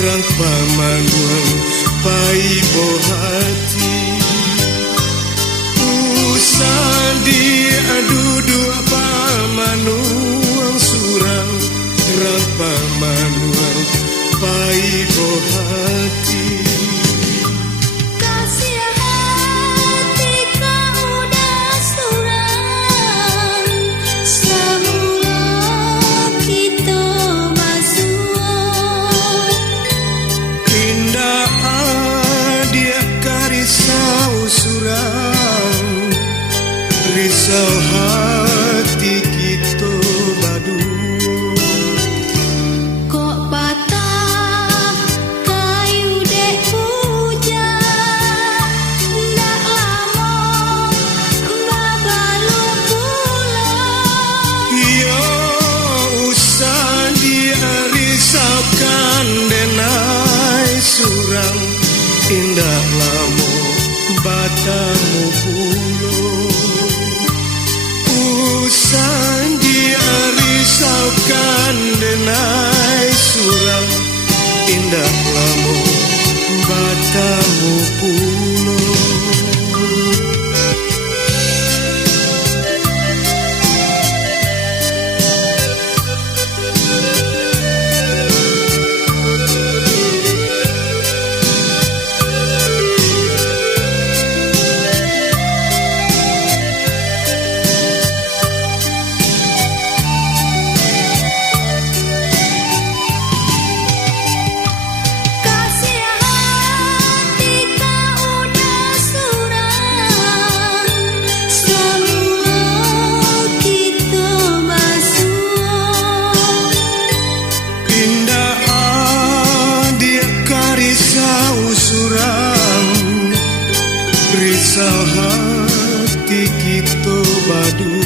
rang pamanuang pai bohati usadi adudu pamanuang surang rang pamanuang pai bohati. Risau hati kita berdua, kok patah kayu dek hujan, ndak lama babalu pulang. yo usah dia risaukan denai surang, indah lamo batamu pulang. Sandi risaukan denai surang, indah lamu batamu pulau. Risau hati kita badu